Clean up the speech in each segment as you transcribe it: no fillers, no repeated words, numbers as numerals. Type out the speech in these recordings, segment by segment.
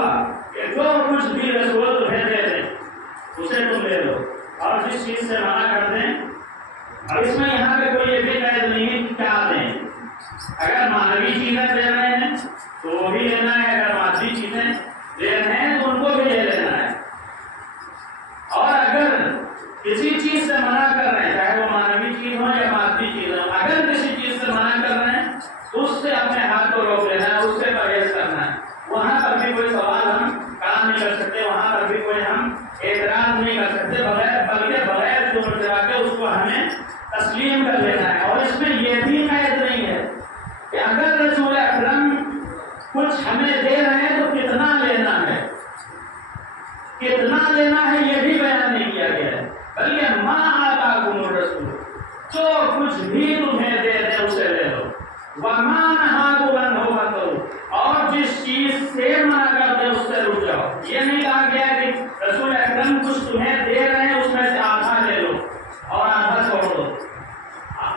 ہوا کہ جو کچھ بھی رسول تمہیں دے دیں اسے تم لے لو، اور جس چیز سے منع کر دیں. اب اس میں یہاں پہ کوئی یہ بھی قید نہیں ہے کہ کیا دیں. اگر معنوی چیزیں دے رہے ہیں تو وہ بھی لینا ہے، اگر مادی چیزیں دے رہے ہیں تو ان کو بھی لے لینا ہے. اور اگر کسی چیز سے منع کر رہے ہیں، چاہے وہ معنوی چیز ہو یا مادی چیز ہو، اگر کسی چیز سے منع کر رہے ہیں تو اس سے اپنے ہاتھ کو روک لینا ہے، اس سے پرہیز کرنا ہے. وہاں پر بھی کوئی سوال ہم کام نہیں کر سکتے، وہاں پر بھی کوئی ہم اعتراض نہیں کر سکتے، بلکہ بغیر جو مرتبہ کے اس کو ہمیں تسلیم کر لینا ہے. اور اس میں یہ بھی قید نہیں ہے کہ اگر رسول اکرم کچھ ہمیں دے رہے ہیں تو کتنا لینا ہے، کتنا لینا ہے یہ بھی بیان نہیں کیا گیا ہے. بلکہ ما آتاکم الرسول، جو کچھ بھی تمہیں دے دے اسے لے لو، وما نہاکم عنہ فانتہوا، اور جس چیز سے منع کر دے اس سے رک جاؤ. یہ نہیں کہا گیا کہ رسول اکرم کچھ تمہیں دے رہے ہیں اس میں سے آدھا لے لو اور آدھا چھوڑ دو.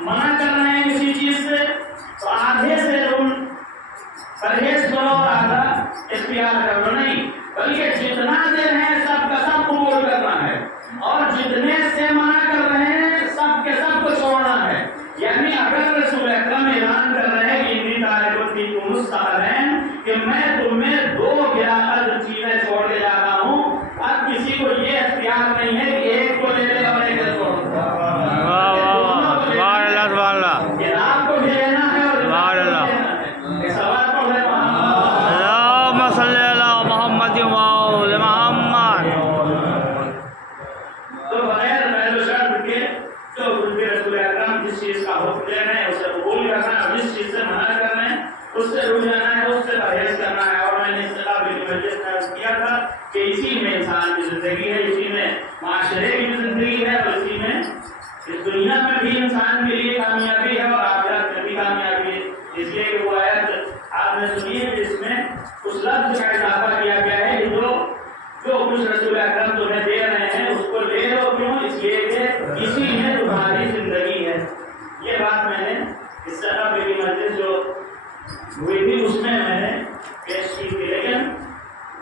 منع کر رہے ہیں کسی چیز سے تو آدھے سے تم پرہیز کرو اور آدھا اختیار کرو، نہیں، بلکہ جتنا دے رہے ہیں سب کا سب قبول کرنا ہے، اور جتنے سے منع کر رہے ہیں سب کے سب کو چھوڑنا ہے. یعنی اگر رسول اکرم اعلان کر رہے ہیں کہ انی تارک فیکم الثقلین، کہ میں تمہیں دو گراقد چیزیں چھوڑ کے جاتا ہوں، اب کسی کو یہ اختیار نہیں ہے کہ ایک کو لے لے اور ایک کو چھوڑ دے. آپ کو بھی لینا ہے اور لینا ہے. سوال پڑھ رہے اللہم صلی علی محمد وآل محمد. تو بغیر پہلو شرط کے جو کچھ بھی رسول اکرم جس چیز کا حکم دے رہے ہیں اسے قبول کرنا ہے، اور جس چیز سے منع کر رہے ہیں اس سے رک جانا ہے، اس سے پرہیز کرنا ہے. اور میں نے استقبال کی مجلس میں عرض کیا تھا کہ اسی میں انسان کی زندگی ہے، اسی میں معاشرے کی زندگی ہے، اور اسی میں اس دنیا میں بھی انسان کے لیے کامیابی ہے اور آخرت میں بھی کامیابی ہے. اس لیے کہ وہ آیت آپ نے سنی ہے جس میں اس لفظ کا اضافہ کیا گیا ہے کہ جو کچھ رسول اکرم تمہیں دے رہے ہیں اس کو لے لو. کیوں؟ اس لیے کہ اسی میں تمہاری زندگی ہے. یہ بات میں نے اس سے قبل کی مجلس جو ہوئی تھی اس میں نے پیش کی تھی، لیکن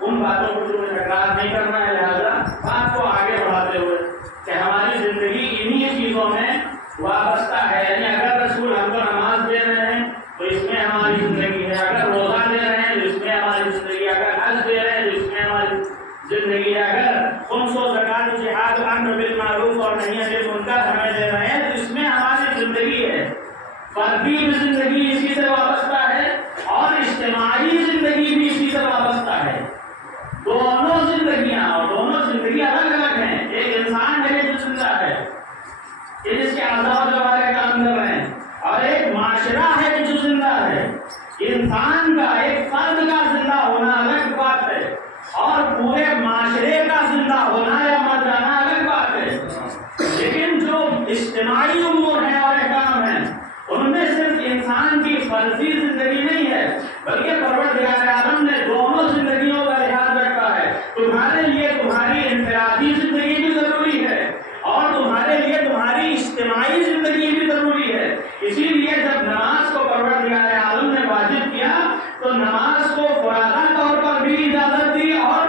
ان باتوں کو جو تکرار نہیں کرنا ہے، لہٰذا بات کو آگے بڑھاتے ہوئے کہ ہماری زندگی انہی چیزوں میں وابستہ ہے. یعنی اگر رسول ہم کو نماز دے رہے ہیں تو اس میں ہماری زندگی ہے، اگر روزہ دے رہے ہیں تو اس میں ہماری زندگی ہے، اگر حج دے رہے ہیں تو اس میں ہماری زندگی ہے، اگر خمس و زکات جہاد امر بالمعروف اور نہی عن المنکر ہمیں دے رہے ہیں تو اس میں ہماری زندگی ہے. فردی زندگی اسی سے وابستہ ہے اور اجتماعی زندگی بھی اسی سے وابستہ ہے. دونوں زندگیاں، اور دونوں زندگی الگ الگ ہیں. ایک انسان ہے جو زندہ ہے، جس کے اعضاء و جوارح کام کر رہے ہیں، اور ایک معاشرہ ہے جو زندہ ہے. انسان کا ایک فرد کا زندہ ہونا الگ بات ہے اور پورے معاشرے کا زندہ ہونا یا مر جانا الگ بات ہے. لیکن جو اجتماعی امور ہیں اور احکام ہیں ان میں صرف انسان کی فرضی زندگی نہیں ہے، بلکہ پروردگار عالم نے دونوں زندگیوں کا لحاظ رکھا ہے. تمہارے لیے تمہاری انفرادی زندگی بھی ضروری ہے اور تمہارے لیے تمہاری اجتماعی زندگی بھی ضروری ہے. اسی لیے جب نماز کو پروردگار عالم نے واجب کیا تو نماز کو فرادہ طور پر بھی اجازت دی اور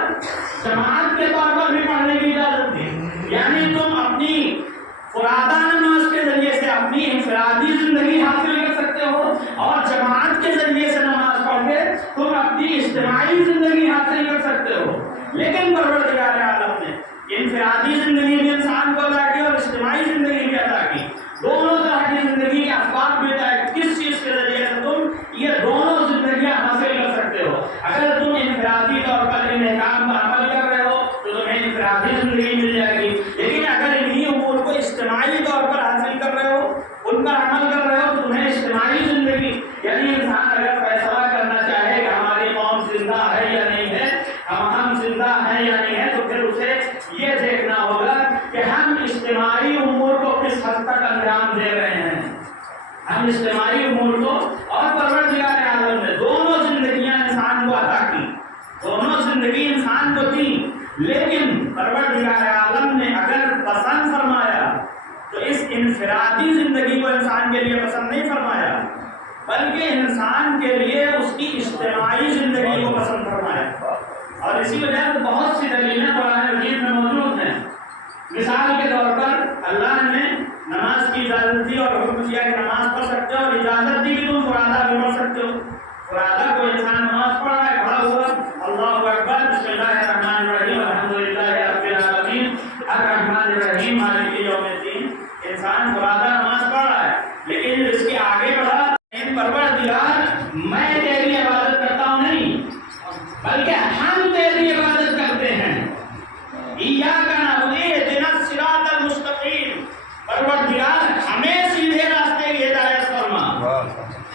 جماعت کے طور پر بھی پڑھنے کی اجازت دی. یعنی تم اپنی فرادہ نماز کے ذریعے سے اپنی انفرادی زندگی حاصل کر سکتے ہو اور جماعت کے ذریعے سے نماز پڑھ کے تم اپنی اجتماعی زندگی حاصل کر سکتے ہو. لیکن پروردگار عالم نے انفرادی زندگی بھی انسان کو عطا کی اور اجتماعی زندگی بھی عطا کی. دونوں طرح کی زندگی کے اسباب بھی عطا کی. کس چیز کے ذریعے سے تم یہ دونوں زندگیاں حاصل کر سکتے ہو؟ اگر تم انفرادی طور پر ان احکام پر عمل کر رہے ہو تو تمہیں انفرادی زندگی مل جائے گی. لیکن اگر انہی امور کو اجتماعی طور پر حاصل کر رہے ہو، ان پر عمل کر رہے ہو، تو تمہیں اجتماعی زندگی، یعنی انسان اگر فیصلہ کرنا چاہے کہ ہماری قوم زندہ ہے یا نہیں ہے، ہم زندہ ہیں یا نہیں ہے، تو پھر اسے یہ دیکھنا ہوگا کہ ہم اجتماعی امور کو کس حد تک انجام دے رہے ہیں. ہم اجتماعی امور کو، اور پروردگار عالم نے دونوں زندگیاں انسان کو عطا کی، دونوں زندگی انسان کو دی. لیکن پروردگار عالم نے اگر پسند فرمایا تو اس انفرادی زندگی کو انسان کے لیے پسند نہیں فرمایا، بلکہ انسان کے لیے اس کی اجتماعی زندگی کو پسند فرمایا. اور اسی وجہ سے بہت سی دلیلیں قرآن مجید میں موجود ہیں. مثال کے طور پر اللہ نے نماز کی اجازت دی اور حکم دیا کہ نماز پڑھ سکتے ہو، اور اجازت دی کہ تم فرادہ بھی پڑھ سکتے ہو. فرادہ کوئی انسان نماز پڑھ رہا ہے، کھڑا ہوا اللہ اکبر بسم اللہ الرحمن الرحیم الحمدللہ رب العالمین الرحمن الرحیم مالک یوم الدین، انسان فرادہ نماز پڑھ رہا ہے، لیکن اس کے آگے بڑھا پروردگار میں تیری عبادت کرتا ہوں نہیں، بلکہ ہم تیری عبادت کرتے ہیں. ایاک نعبد اہدنا الصراط المستقیم، پروردگار ہمیں سیدھے راستے کی ہدایت فرما،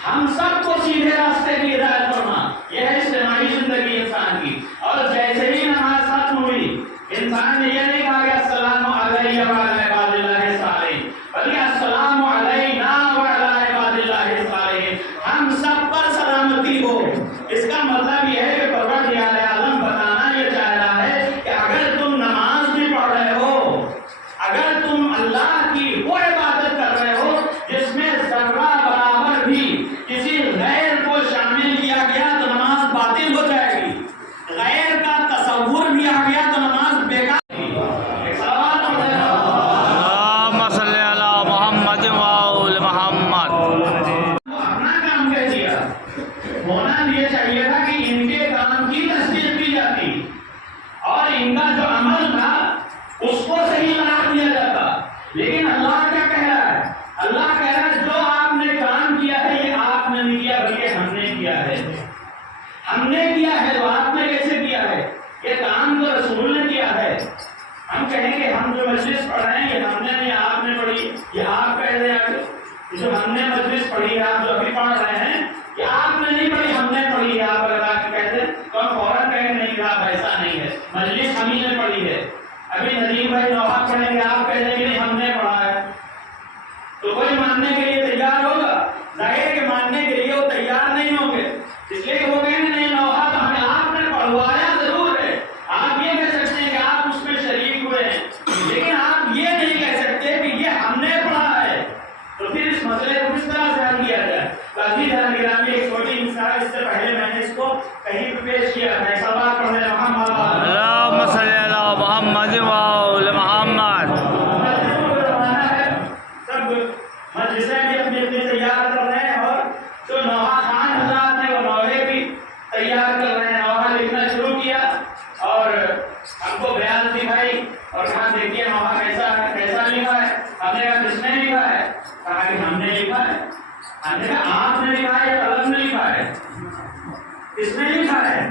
ہم سب کو سیدھے راستے کی ہدایت فرما. یہ ہے اجتماعی زندگی انسان کی. اور جیسے ہی نماز ختم ہوئی، انسان نے یہ نہیں کہا کہ السلام علیہ وعلی عباد اللہ الصالحین، بلکہ السلام علینا وعلی عباد اللہ الصالحین، ہم سب پر سلامتی ہو. اس کا مطلب یہ ہے کہ پروردگار عالم بتانا یہ چاہ رہا ہے کہ اگر تم نماز بھی پڑھ رہے ہو، اگر تم اللہ کی وہ عبادت کر رہے ہو جس میں ذرہ برابر بھی کسی غیر کو شامل کیا گیا تو نماز باطل ہو جائے گی. غیر کا تصور بھی آ گیا تو نماز بیکار. اللهم صل على محمد وآل محمد. اپنا کام کہہ دیا، ہونا یہ چاہیے تھا کہ ان کے کام کی تصدیق کی جاتی اور ان کا جو عمل تھا اس کو صحیح قرار دیا جاتا. لیکن اللہ کیا کہہ رہا ہے؟ اللہ کہہ رہا ہے جو آپ نے کام کیا ہے یہ آپ نے نہیں کیا بلکہ ہم نے کیا ہے. ہم نے کیا ہے تو آپ نے کیسے کیا ہے؟ یہ کام تو رسول نے کیا ہے. ہم کہیں کہ ہم جو مجلس پڑھ رہے ہیں یہ ہم نے نہیں آپ نے پڑھی، یہ آپ کہہ رہے ہیں جو ہم نے مجلس پڑھی ہے آپ جو ابھی پڑھ رہے ہیں یہ آپ نے نہیں پڑھی ہم نے پڑھی ہے. آپ اگر آپ کہتے ہیں تو ہم فوراً کہیں نہیں صاحب ایسا نہیں ہے، مجلس ہم ہی نے پڑھی ہے. ابھی ندیم بھائی نوحہ پڑھیں گے آپ کہہ دیں گے نہیں ہم نے پڑھا ہے، تو کوئی ماننے کے لیے تیار ہوگا؟ ظاہر ہے کہ ماننے کے لیے وہ تیار نہیں ہوں گے، اس لیے کہ وہ کہیں گے نہیں نوحہ تو ہمیں آپ نے پڑھوایا ضرور ہے. آپ یہ کہہ سکتے ہیں کہ آپ اس میں شریک ہوئے ہیں، لیکن آپ یہ نہیں کہہ سکتے کہ یہ ہم نے پڑھا ہے. تو پھر اس مسئلے کو کس طرح سے حل کیا جائے؟ قاضی جان گرامی ایک چھوٹی مثال، اس سے پہلے میں نے اس کو کہیں پہ پیش کیا تھا. ایک سوال پڑھنے محمد اللهم صل على محمد وآل محمد. سب مجلسیں بھی اپنی اپنی تیار کر رہے ہیں اور جو نوحہ خان حضرات ہیں وہ نوحے بھی تیار کر رہے ہیں. نوحہ لکھنا شروع کیا اور ہم کو بیان دکھائی اور کہاں دیکھیے نوحہ کیسا لکھا ہے. ہم نے کہا کس نے لکھا ہے؟ کہا کہ ہم نے لکھا ہے. ہم نے کہا آپ نے لکھا ہے یا قلم نے لکھا ہے؟ کس نے لکھا ہے؟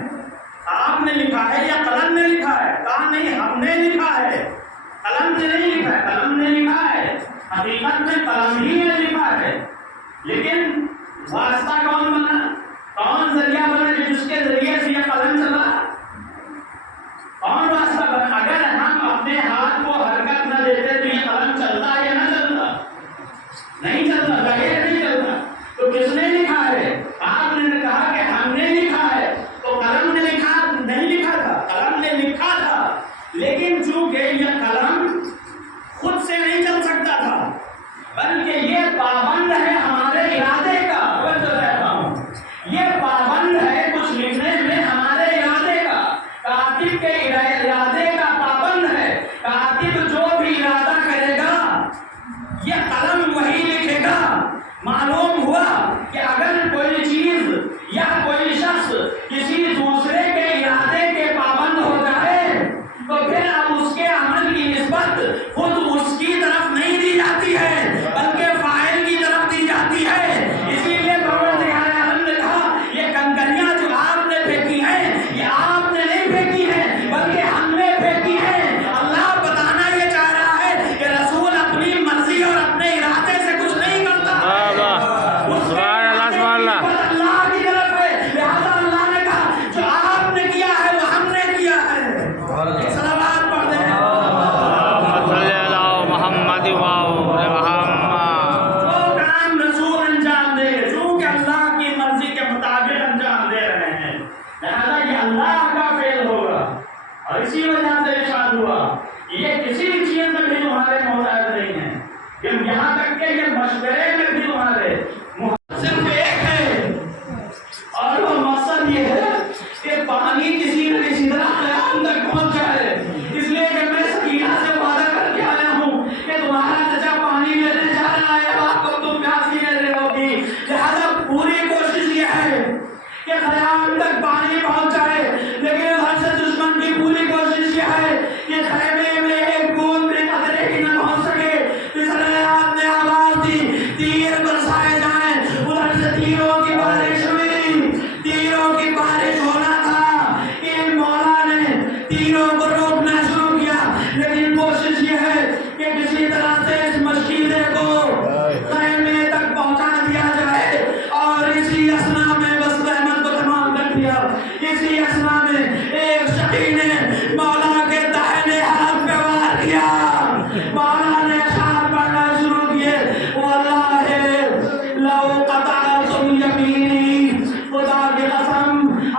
آپ نے لکھا ہے یا قلم نے لکھا ہے؟ کہا نہیں ہم نے لکھا ہے، قلم نے نہیں لکھا ہے. قلم نے لکھا ہے، حقیقت میں قلم ہی نے لکھا ہے، لیکن واسطہ کون بنا؟ کون ذریعہ بنا کہ جس کے ذریعے سے یہ قلم چلا؟ کون واسطہ بنا؟ اگر ہم اپنے ہاتھ کو حرکت نہ دیتے تو یہ قلم چلتا یا نہ چلتا؟ نہیں چلتا، ظاہر نہیں چلتا. تو کس نے لکھا ہے؟ آپ نے کہا کہ ہم نے لکھا ہے، تو قلم نے لکھا نہیں لکھا تھا؟ قلم نے لکھا تھا، لیکن چونکہ یہ قلم خود سے نہیں چل سکتا تھا بلکہ یہ پابند ہے ہمارے ارادے کا. میں تو کہتا ہوں یہ پابند ہے کچھ لکھنے میں ہمارے ارادے کا. کاتب کے ارادے کا پابند ہے. کاتب جو بھی ارادہ کرے گا یہ قلم وہی لکھے گا. معلوم ہوا کہ اگر کوئی چیز یا کوئی شخص کسی دوسرے کے ارادے کے پابند ہو جائے تو پھر اب اس کے عمل کی نسبت خود اس کی طرف نہیں دی جاتی ہے بلکہ فاعل کی طرف دی جاتی ہے. اسی لیے پروردگار عالم نے کہا یہ کنکریاں جو آپ نے پھینکی ہیں یہ آپ نے نہیں پھینکی ہیں بلکہ ہم تینوں کو روکنا شروع کیا، لیکن کوشش یہ ہے کہ کسی طرح سے اس مشکیزے کو خیمے تک پہنچا دیا جائے، اور اسی اثنا میں بس رحمت کو تمام کر دیا۔ اسی اثنا میں ایک شقی نے مولا کے داہنے ہاتھ پہ وار کیا، مولا نے اشعار پڑھنا شروع کیے، واللہ لو قطعتم یمینی، خدا کی قسم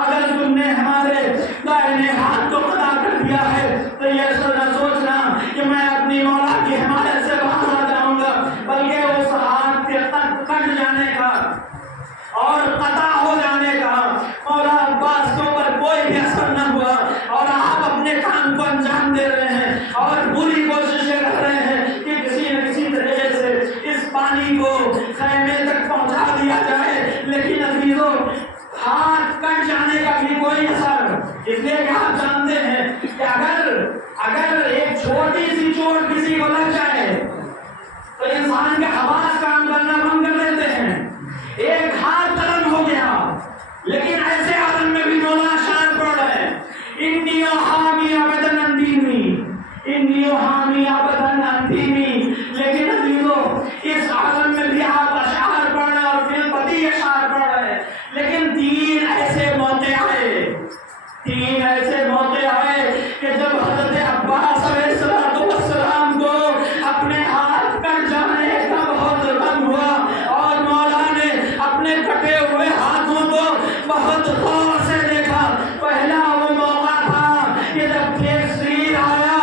اگر تم نے ہمارے داہنے ہاتھ کو قطع کر دیا ہے تو یہ سوچنا کہ میں اپنی مولا کی حمایت سے باز آ جاؤں گا، بلکہ اس ہاتھ کے کٹ جانے کا اور قطع ہو جانے کا مولا عباس کے اوپر کوئی بھی اثر نہ ہوا، اور آپ اپنے کام کو انجام دے رہے ہیں اور پوری کوششیں کر رہے ہیں کہ کسی نہ کسی طریقے سے اس پانی کو خیمے تک پہنچا دیا جائے، لیکن عزیزوں ہاتھ کٹ جانے کا بھی کوئی اثر، اس لیے کہ آپ جانتے ہیں کہ اگر ایک چھوٹی سی چوٹ کسی کو لگ جائے تو انسان کے حواس کام کرنا بند کر دیتے ہیں، ایک ہاتھ قلم ہو گیا، لیکن ایسے عالم میں بھی مولا شان پڑھ رہے ہیں، انی حامی ابدن اندیمی، انی حامی ابدن اندیمی، لیکن عزیزوں اس عالم میں بھی آپ اشعار پڑھ رہے ہیں اور پھر پتی اشعار پڑھ رہے ہیں، لیکن تین ایسے موقع آئے کہ جب حضرت عباس علیہ السلام کو اپنے ہاتھ کٹ جانے کا بہت غم ہوا، اور مولا نے اپنے کٹے ہوئے ہاتھوں کو بہت غور سے دیکھا۔ پہلا وہ موقع تھا کہ جب ایک تیر آیا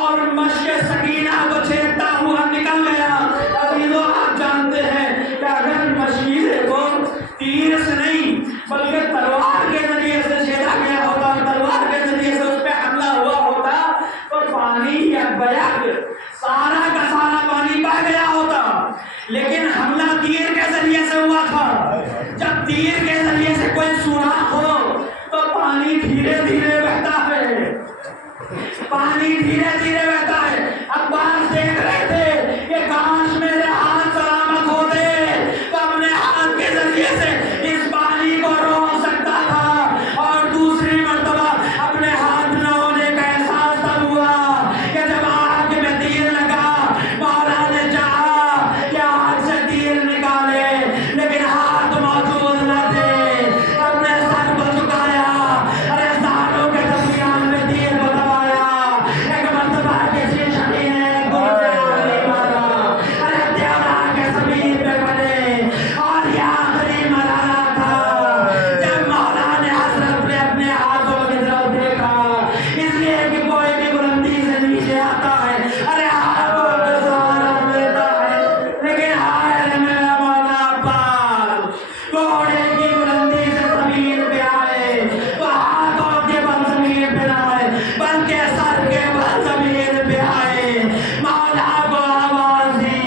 اور مشق سکینہ کو چھیدتا ہوا نکل گیا۔ عزیزوں آپ جانتے ہیں کہ اگر مشیرے کو تیر سے نہیں بلکہ تلوار کے ذریعے سے چھیدا گیا ہوتا، تلوار کے ذریعے سے اس پہ حملہ ہوا ہوتا تو پانی یا بیگ سارا کا سارا پانی بہ گیا ہوتا، لیکن حملہ تیر کے ذریعے سے ہوا تھا۔ جب تیر کے ذریعے سے کوئی سوراخ ہو تو پانی دھیرے دھیرے بہتا ہے، پانی دھیرے دھیرے بہتا ہے۔ عباس دیکھ رہے تھے کہ کاش میرے ہاتھ سلامت ہوتے تو اپنے ہاتھ کے ذریعے سے اس پانی کو روک سکتا تھا، اور دوسری مرتبہ اپنے ہاتھ نہ ہونے کا احساس تب ہوا کہ جب آگ میں تیر لگا، مولا نے چاہا کہ آگ سے تیر نکالے لیکن ہاتھ موجود نہ تھے، اپنے سر کو جھکایا، ارے سانوں کے درمیان میں تیر کو دبایا، ایک مرتبہ کسی شقی نے گلزار مارا، ارے دیورا کے زمین پہ پڑے، اور یہ آخری مرحلہ تھا جب مولا نے حضرت نے اپنے ہاتھوں کی طرف دیکھا، اس لیے کہ کوئی بھی بلندی سے نیچے آتا ہے ارے ہاتھوں کا سہارا لیتا ہے، لیکن ہائے میرا مولا عباس گھوڑے کی بلندی سے زمین پہ آئے تو ہاتھوں کے بل زمین پہ نہ آئے بلکہ سر کے بل زمین پہ آئے۔ مولا کو آواز دی،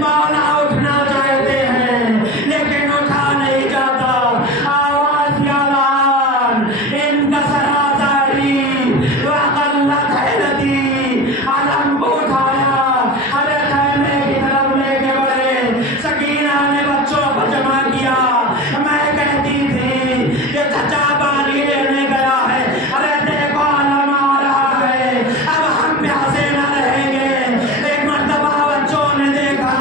مولا اٹھنا چاہتے ہیں لیکن اٹھا نہیں جاتا، آواز یا لان ان کا سرازاری وقلت حیرتی، علم کو اٹھایا، ارے خیمے کی طرف لے کے بڑھے، سکینہ نے بچوں کو جمع کیا، میں کہتی تھی کہ چچا پانی لینے گیا ہے، ارے دیکھو علم آ رہا ہے، اب ہم پیاسے نہ رہیں گے۔ ایک مرتبہ بچوں نے دیکھا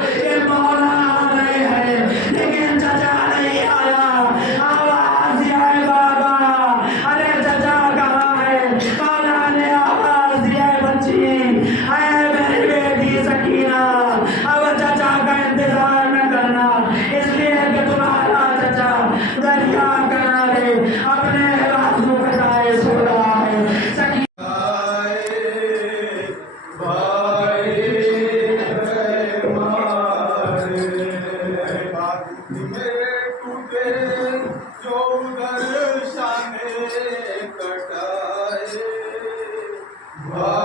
کہ مولا آ رہے ہیں لیکن چچا نہیں آیا، آواز دیا ہے بابا، ارے چچا کہاں ہے؟ مولا نے آواز دیا ہے بچی، اے میری بیٹی سکینہ، اب چچا کا انتظار نہ کرنا، اس لیے کہ تمہارا چچا دریا کنارے اپنے بازو کٹائے سو رہا ہے۔ سکینہ بھائی